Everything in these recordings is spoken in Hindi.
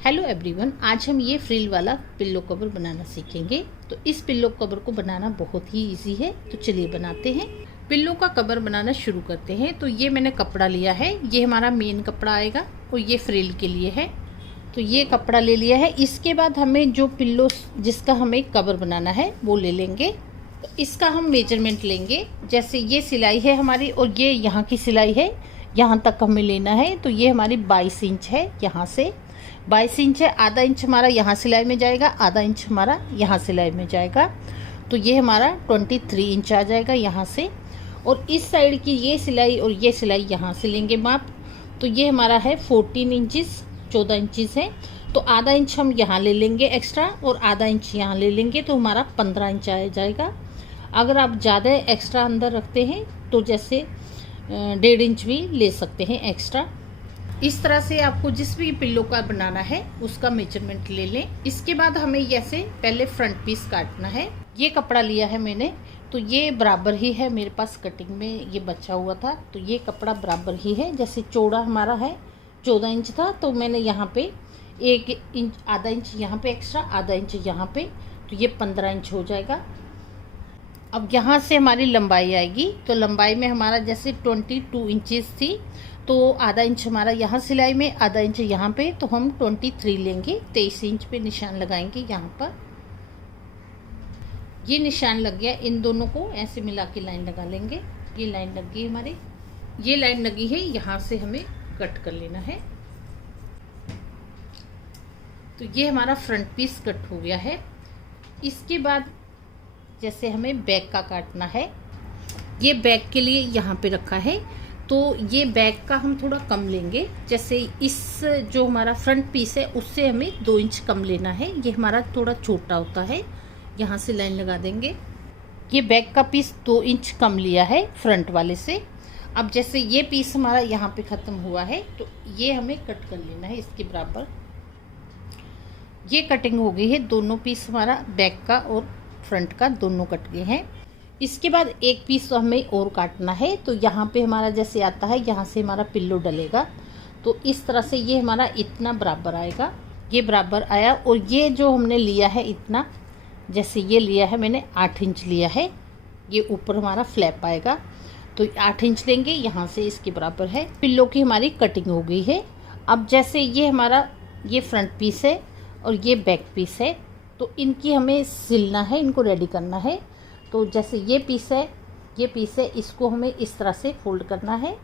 हेलो एवरीवन, आज हम ये फ्रिल वाला पिल्लो कवर बनाना सीखेंगे। तो इस पिल्लो कवर को बनाना बहुत ही इजी है, तो चलिए बनाते हैं। पिल्लो का कवर बनाना शुरू करते हैं। तो ये मैंने कपड़ा लिया है, ये हमारा मेन कपड़ा आएगा और ये फ्रिल के लिए है। तो ये कपड़ा ले लिया है। इसके बाद हमें जो पिल्लो जिसका हमें कवर बनाना है वो ले लेंगे। तो इसका हम मेजरमेंट लेंगे। जैसे ये सिलाई है हमारी और ये यहाँ की सिलाई है, यहाँ तक हमें लेना है। तो ये हमारी 22 इंच है, यहाँ से 22 इंच है। आधा इंच हमारा यहाँ सिलाई में जाएगा, आधा इंच हमारा यहाँ सिलाई में जाएगा। तो ये हमारा 23 इंच आ जाएगा यहाँ से। और इस साइड की ये सिलाई और ये सिलाई यहाँ से लेंगे माप। तो ये हमारा है 14 इंचिस, 14 इंचिस है। तो आधा इंच हम यहाँ ले लेंगे एक्स्ट्रा और आधा इंच यहाँ ले लेंगे, तो हमारा 15 इंच आ जाएगा। अगर आप ज़्यादा एक्स्ट्रा अंदर रखते हैं तो जैसे 1.5 इंच भी ले सकते हैं एक्स्ट्रा। इस तरह से आपको जिस भी पिल्लो का बनाना है उसका मेजरमेंट ले लें। इसके बाद हमें ऐसे पहले फ्रंट पीस काटना है। ये कपड़ा लिया है मैंने, तो ये बराबर ही है मेरे पास, कटिंग में ये बचा हुआ था। तो ये कपड़ा बराबर ही है। जैसे चौड़ा हमारा है 14 इंच था, तो मैंने यहाँ पे 1 इंच, आधा इंच यहाँ पे एक्स्ट्रा, आधा इंच यहाँ पे, तो ये 15 इंच हो जाएगा। अब यहाँ से हमारी लंबाई आएगी। तो लंबाई में हमारा जैसे 22 इंचेस थी, तो आधा इंच हमारा यहाँ सिलाई में, आधा इंच यहाँ पे, तो हम 23 लेंगे। 23 इंच पे निशान लगाएंगे। यहाँ पर ये निशान लग गया। इन दोनों को ऐसे मिला के लाइन लगा लेंगे। ये लाइन लग गई हमारी, ये लाइन लगी है। यहाँ से हमें कट कर लेना है। तो ये हमारा फ्रंट पीस कट हो गया है। इसके बाद जैसे हमें बैक का काटना है, ये बैक के लिए यहाँ पे रखा है। तो ये बैक का हम थोड़ा कम लेंगे। जैसे इस जो हमारा फ्रंट पीस है उससे हमें 2 इंच कम लेना है। ये हमारा थोड़ा छोटा होता है, यहाँ से लाइन लगा देंगे। ये बैक का पीस 2 इंच कम लिया है फ्रंट वाले से। अब जैसे ये पीस हमारा यहाँ पे ख़त्म हुआ है, तो ये हमें कट कर लेना है इसके बराबर। ये कटिंग हो गई है। दोनों पीस हमारा बैक का और फ्रंट का दोनों कट गए हैं। इसके बाद एक पीस हमें और काटना है। तो यहाँ पे हमारा जैसे आता है, यहाँ से हमारा पिल्लो डलेगा। तो इस तरह से ये हमारा इतना बराबर आएगा। ये बराबर आया। और ये जो हमने लिया है इतना, जैसे ये लिया है मैंने 8 इंच लिया है। ये ऊपर हमारा फ्लैप आएगा, तो 8 इंच लेंगे। यहाँ से इसके बराबर है। पिल्लो की हमारी कटिंग हो गई है। अब जैसे ये हमारा ये फ्रंट पीस है और ये बैक पीस है, तो इनकी हमें सिलना है, इनको रेडी करना है। तो जैसे ये पीस है, इसको हमें इस तरह से फोल्ड करना है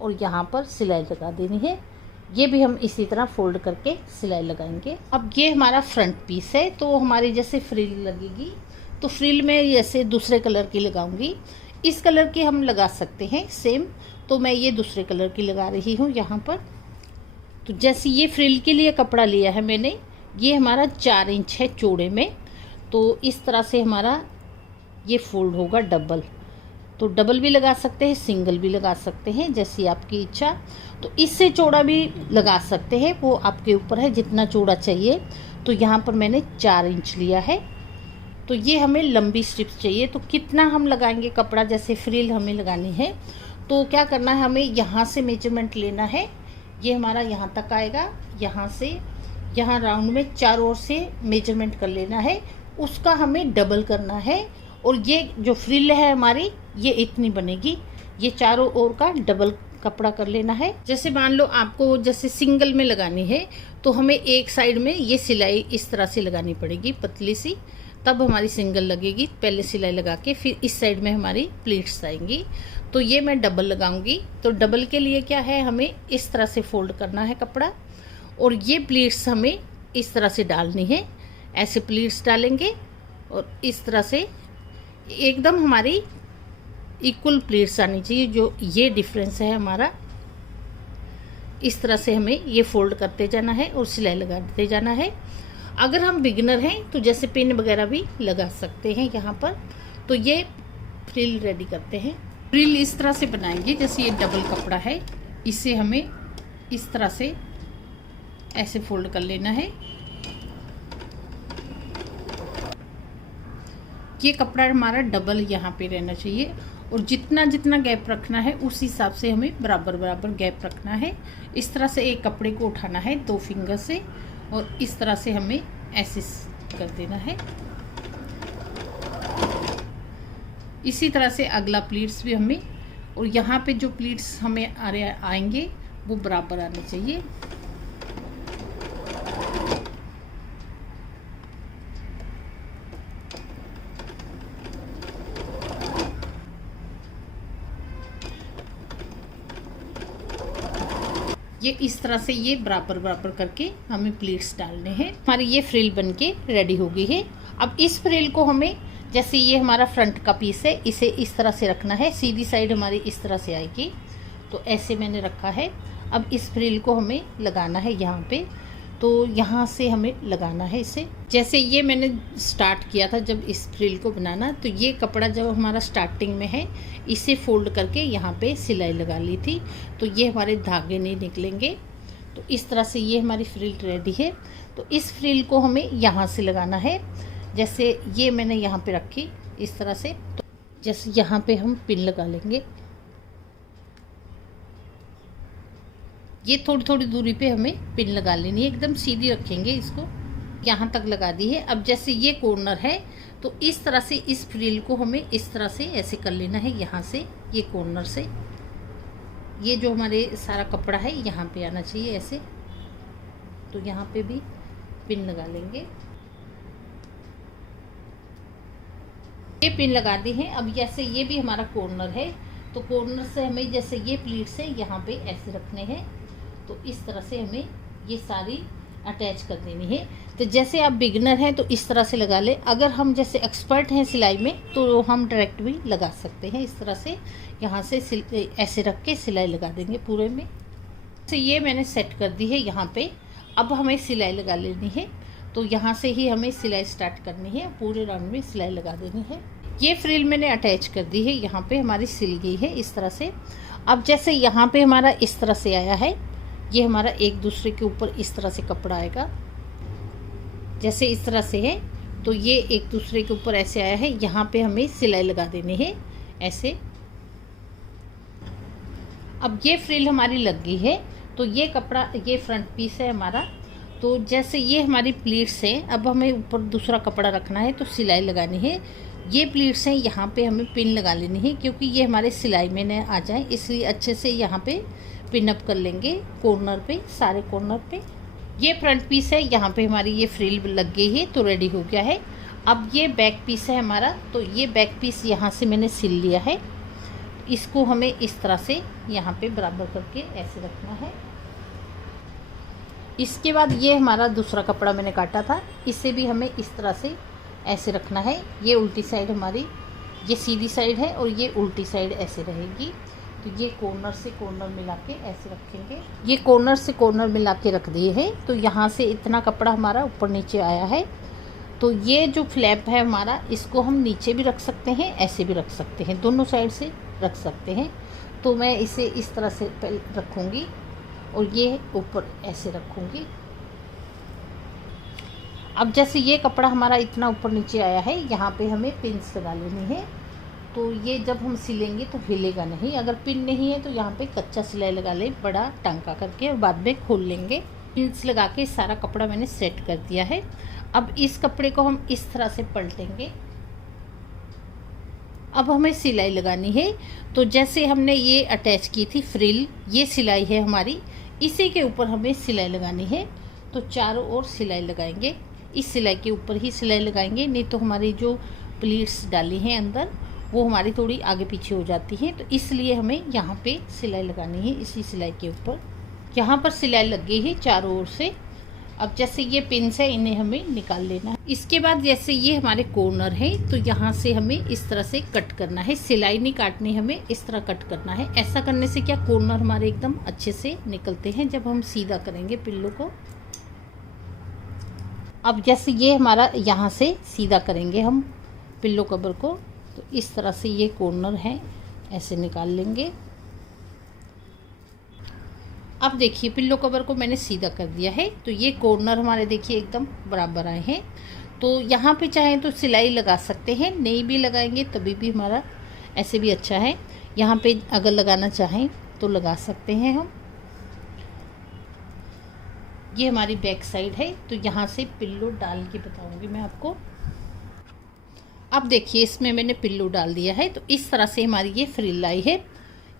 और यहाँ पर सिलाई लगा देनी है। ये भी हम इसी तरह फोल्ड करके सिलाई लगाएंगे। अब ये हमारा फ्रंट पीस है, तो हमारी जैसे फ्रिल लगेगी, तो फ्रिल में जैसे दूसरे कलर की लगाऊंगी। इस कलर की हम लगा सकते हैं सेम, तो मैं ये दूसरे कलर की लगा रही हूँ यहाँ पर। तो जैसे ये फ्रिल के लिए कपड़ा लिया है मैंने, ये हमारा 4 इंच है चौड़े में। तो इस तरह से हमारा ये फोल्ड होगा डबल। तो डबल भी लगा सकते हैं, सिंगल भी लगा सकते हैं, जैसी आपकी इच्छा। तो इससे चौड़ा भी लगा सकते हैं, वो आपके ऊपर है जितना चौड़ा चाहिए। तो यहाँ पर मैंने 4 इंच लिया है। तो ये हमें लंबी स्ट्रिप्स चाहिए। तो कितना हम लगाएंगे कपड़ा, जैसे फ्रिल हमें लगानी है, तो क्या करना है, हमें यहाँ से मेजरमेंट लेना है। ये हमारा यहाँ तक आएगा। यहाँ से यहाँ राउंड में चारों ओर से मेजरमेंट कर लेना है। उसका हमें डबल करना है। और ये जो फ्रिल है हमारी, ये इतनी बनेगी। ये चारों ओर का डबल कपड़ा कर लेना है। जैसे मान लो आपको जैसे सिंगल में लगानी है, तो हमें एक साइड में ये सिलाई इस तरह से लगानी पड़ेगी, पतली सी, तब हमारी सिंगल लगेगी। पहले सिलाई लगा के फिर इस साइड में हमारी प्लीट्स आएंगी। तो ये मैं डबल लगाऊंगी। तो डबल के लिए क्या है, हमें इस तरह से फोल्ड करना है कपड़ा और ये प्लीट्स हमें इस तरह से डालनी है। ऐसे प्लीट्स डालेंगे और इस तरह से एकदम हमारी इक्वल प्लीट्स आनी चाहिए। जो ये डिफरेंस है हमारा, इस तरह से हमें ये फोल्ड करते जाना है और सिलाई लगाते जाना है। अगर हम बिगिनर हैं तो जैसे पिन वगैरह भी लगा सकते हैं यहाँ पर। तो ये फ्रिल रेडी करते हैं। फ्रिल इस तरह से बनाएंगे, जैसे ये डबल कपड़ा है, इसे हमें इस तरह से ऐसे फोल्ड कर लेना है। ये कपड़ा हमारा डबल यहाँ पे रहना चाहिए और जितना जितना गैप रखना है उस हिसाब से हमें बराबर बराबर गैप रखना है। इस तरह से एक कपड़े को उठाना है 2 फिंगर से और इस तरह से हमें ऐसे कर देना है। इसी तरह से अगला प्लीट्स भी हमें, और यहाँ पे जो प्लीट्स हमें आएंगे वो बराबर आने चाहिए। ये इस तरह से ये बराबर बराबर करके हमें प्लीट्स डालने हैं। हमारी ये फ्रिल बनके रेडी हो गई है। अब इस फ्रिल को हमें, जैसे ये हमारा फ्रंट का पीस है, इसे इस तरह से रखना है। सीधी साइड हमारी इस तरह से आएगी, तो ऐसे मैंने रखा है। अब इस फ्रिल को हमें लगाना है यहाँ पे, तो यहाँ से हमें लगाना है इसे। जैसे ये मैंने स्टार्ट किया था जब इस फ्रिल को बनाना, तो ये कपड़ा जब हमारा स्टार्टिंग में है, इसे फोल्ड करके यहाँ पे सिलाई लगा ली थी, तो ये हमारे धागे नहीं निकलेंगे। तो इस तरह से ये हमारी फ्रिल रेडी है। तो इस फ्रिल को हमें यहाँ से लगाना है। जैसे ये मैंने यहाँ पे रखी इस तरह से, तो जैसे यहाँ पे हम पिन लगा लेंगे। ये थोड़ी थोड़ी दूरी पे हमें पिन लगा लेनी है, एकदम सीधी रखेंगे इसको। यहाँ तक लगा दी है। अब जैसे ये कॉर्नर है, तो इस तरह से इस फ्रिल को हमें इस तरह से ऐसे कर लेना है। यहाँ से ये कॉर्नर से ये जो हमारे सारा कपड़ा है यहाँ पे आना चाहिए ऐसे। तो यहाँ पे भी पिन लगा लेंगे। ये पिन लगा दी है। अब जैसे ये भी हमारा कॉर्नर है, तो कॉर्नर से हमें जैसे ये प्लीट्स है यहाँ पे ऐसे रखने हैं। तो इस तरह से हमें ये सारी अटैच कर देनी है। तो जैसे आप बिगिनर हैं तो इस तरह से लगा ले। अगर हम जैसे एक्सपर्ट हैं सिलाई में, तो हम डायरेक्ट भी लगा सकते हैं। इस तरह से यहाँ से ऐसे रख के सिलाई लगा देंगे पूरे में। तो ये मैंने सेट कर दी है यहाँ पे। अब हमें सिलाई लगा लेनी है। तो यहाँ से ही हमें सिलाई स्टार्ट करनी है, पूरे राउंड में सिलाई लगा देनी है। ये फ्रिल मैंने अटैच कर दी है, यहाँ पे हमारी सिल गई है इस तरह से। अब जैसे यहाँ पे हमारा इस तरह से आया है, ये हमारा एक दूसरे के ऊपर इस तरह से कपड़ा आएगा। जैसे इस तरह से है, तो ये एक दूसरे के ऊपर ऐसे आया है। यहाँ पे हमें सिलाई लगा देनी है ऐसे। अब ये फ्रिल हमारी लग गई है। तो ये कपड़ा, ये फ्रंट पीस है हमारा। तो जैसे ये हमारी प्लीट्स हैं, अब हमें ऊपर दूसरा कपड़ा रखना है, तो सिलाई लगानी है। ये प्लीट्स हैं, यहाँ पे हमें पिन लगा लेनी है, क्योंकि ये हमारे सिलाई में न आ जाए, इसलिए अच्छे से यहाँ पे पिन अप कर लेंगे कॉर्नर पे, सारे कॉर्नर पे। ये फ्रंट पीस है, यहाँ पे हमारी ये फ्रिल लग गई है, तो रेडी हो गया है। अब ये बैक पीस है हमारा। तो ये बैक पीस यहाँ से मैंने सिल लिया है। इसको हमें इस तरह से यहाँ पे बराबर करके ऐसे रखना है। इसके बाद ये हमारा दूसरा कपड़ा मैंने काटा था, इसे भी हमें इस तरह से ऐसे रखना है। ये उल्टी साइड हमारी, ये सीधी साइड है और ये उल्टी साइड ऐसे रहेगी। तो ये कॉर्नर से कॉर्नर मिला के ऐसे रखेंगे। ये कॉर्नर से कॉर्नर मिला के रख दिए हैं। तो यहाँ से इतना कपड़ा हमारा ऊपर नीचे आया है। तो ये जो फ्लैप है हमारा, इसको हम नीचे भी रख सकते हैं, ऐसे भी रख सकते हैं, दोनों साइड से रख सकते हैं। तो मैं इसे इस तरह से रखूँगी और ये ऊपर ऐसे रखूँगी। अब जैसे ये कपड़ा हमारा इतना ऊपर नीचे आया है, यहाँ पे हमें पिन्स लगा लेनी है। तो ये जब हम सिलेंगे तो हिलेगा नहीं। अगर पिन नहीं है तो यहाँ पे कच्चा सिलाई लगा ले, बड़ा टांका करके, और बाद में खोल लेंगे। पिन्स लगा के सारा कपड़ा मैंने सेट कर दिया है। अब इस कपड़े को हम इस तरह से पलटेंगे। अब हमें सिलाई लगानी है। तो जैसे हमने ये अटैच की थी फ्रिल, ये सिलाई है हमारी, इसी के ऊपर हमें सिलाई लगानी है। तो चारों ओर सिलाई लगाएंगे, इस सिलाई के ऊपर ही सिलाई लगाएंगे, नहीं तो हमारी जो प्लीट्स डाली हैं अंदर, वो हमारी थोड़ी आगे पीछे हो जाती है। तो इसलिए हमें यहाँ पे सिलाई लगानी है, इसी सिलाई के ऊपर। यहाँ पर सिलाई लग गई है चारों ओर से। अब जैसे ये पिन्स है, इन्हें हमें निकाल लेना है। इसके बाद जैसे ये हमारे कॉर्नर है, तो यहाँ से हमें इस तरह से कट करना है। सिलाई नहीं काटनी, हमें इस तरह कट करना है। ऐसा करने से क्या, कॉर्नर हमारे एकदम अच्छे से निकलते हैं जब हम सीधा करेंगे पिल्लो को। अब जैसे ये हमारा यहाँ से सीधा करेंगे हम पिल्लो कवर को, तो इस तरह से ये कॉर्नर है, ऐसे निकाल लेंगे। अब देखिए पिल्लो कवर को मैंने सीधा कर दिया है। तो ये कॉर्नर हमारे देखिए एकदम बराबर आए हैं। तो यहाँ पे चाहें तो सिलाई लगा सकते हैं, नहीं भी लगाएंगे तभी भी हमारा ऐसे भी अच्छा है। यहाँ पे अगर लगाना चाहें तो लगा सकते हैं हम। ये हमारी बैक साइड है। तो यहाँ से पिल्लो डाल के बताऊंगी मैं आपको। अब देखिए इसमें मैंने पिल्लो डाल दिया है। तो इस तरह से हमारी ये फ्रिल आई है।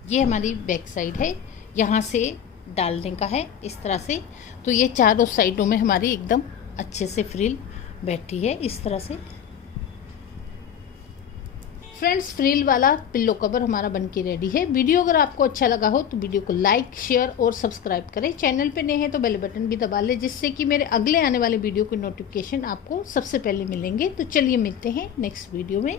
ये हमारी बैक साइड है, यहाँ से डालने का है इस तरह से। तो ये चारों साइडों में हमारी एकदम अच्छे से फ्रिल बैठी है इस तरह से। फ्रेंड्स, फ्रिल वाला पिल्लो कवर हमारा बनके रेडी है। वीडियो अगर आपको अच्छा लगा हो तो वीडियो को लाइक, शेयर और सब्सक्राइब करें। चैनल पे नए हैं तो बेल बटन भी दबा लें, जिससे कि मेरे अगले आने वाले वीडियो के नोटिफिकेशन आपको सबसे पहले मिलेंगे। तो चलिए मिलते हैं नेक्स्ट वीडियो में।